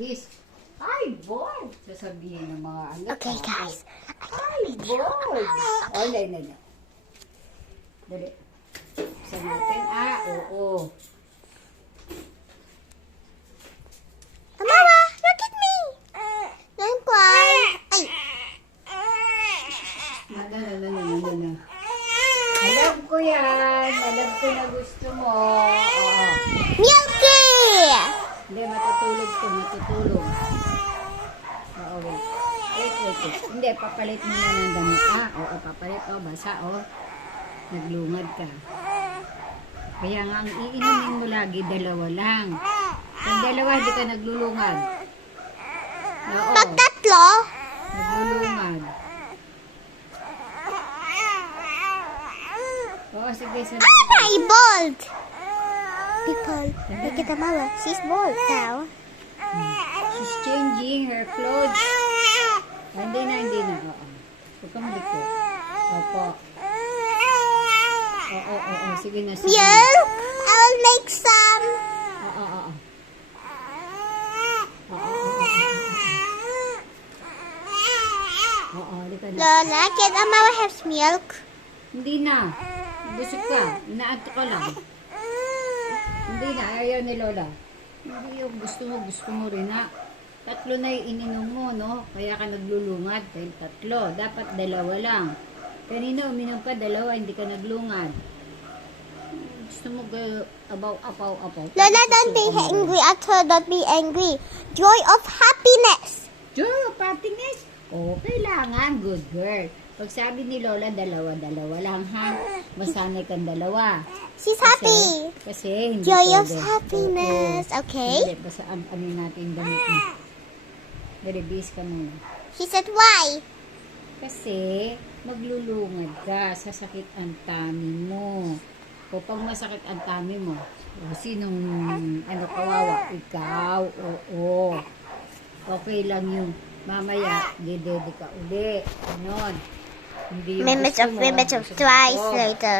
Bis. Ay, boy! Sasabihin ng mga anak. Okay, guys. Ay, boy! Oh, na. Dali. Buksan natin. Oo. Mama, look at me. I'm crying. Ay. Na. Alam ko yan. Alam ko na gusto mo. Oo. Milky. Hindi, matutulog to. Oo, wait. Wait. Hindi, papalit mo na ng damit. Oo, papalit. Basa, naglungad ka. Kaya nga, ang iinumin mo lagi, dalawa lang. Pag dalawa, hindi ka naglulungad. Oo. Pag tatlo, Naglulungad. Oo, sige. ay, bald. People, look at the mama. She's bald now. She's changing her clothes. Hindi na. Oo. Huwag ka malikot. Opo. Oo. Sige na. Milk, I'll make some. Oo. Oo, halika na. Lola, can the mama have milk? Hindi na. Busog ka. Inaanto ka lang. Hindi na. Ayaw ni Lola. Hindi yung gusto mo rin ha. Tatlo na yung ininom mo, no? Kaya ka naglulungad. Dahil tatlo. Dapat dalawa lang. Kanina uminom ka, dalawa, hindi ka naglungad. Gusto mo apaw. Lola, don't be angry at her. Don't be angry. Joy of happiness. Joy of happiness. Oh, kailangan. Good girl. Pag sabi ni Lola, dalawa lang ha. Masanay kang dalawa. She's happy. Kasi hindi Joy of pwede. happiness. Oo. Okay. Hindi, basta ano natin damit mo. Dali, bis ka muna. She said, why? Kasi maglulungad ka, sasakit ang tummy mo. O pag masakit ang tummy mo, sinong kawawa? Ikaw, oo. Okay lang yung mamaya, dede ka uli. Ganon. Hindi yung Mimage gusto of mo, twice gusto mo. later.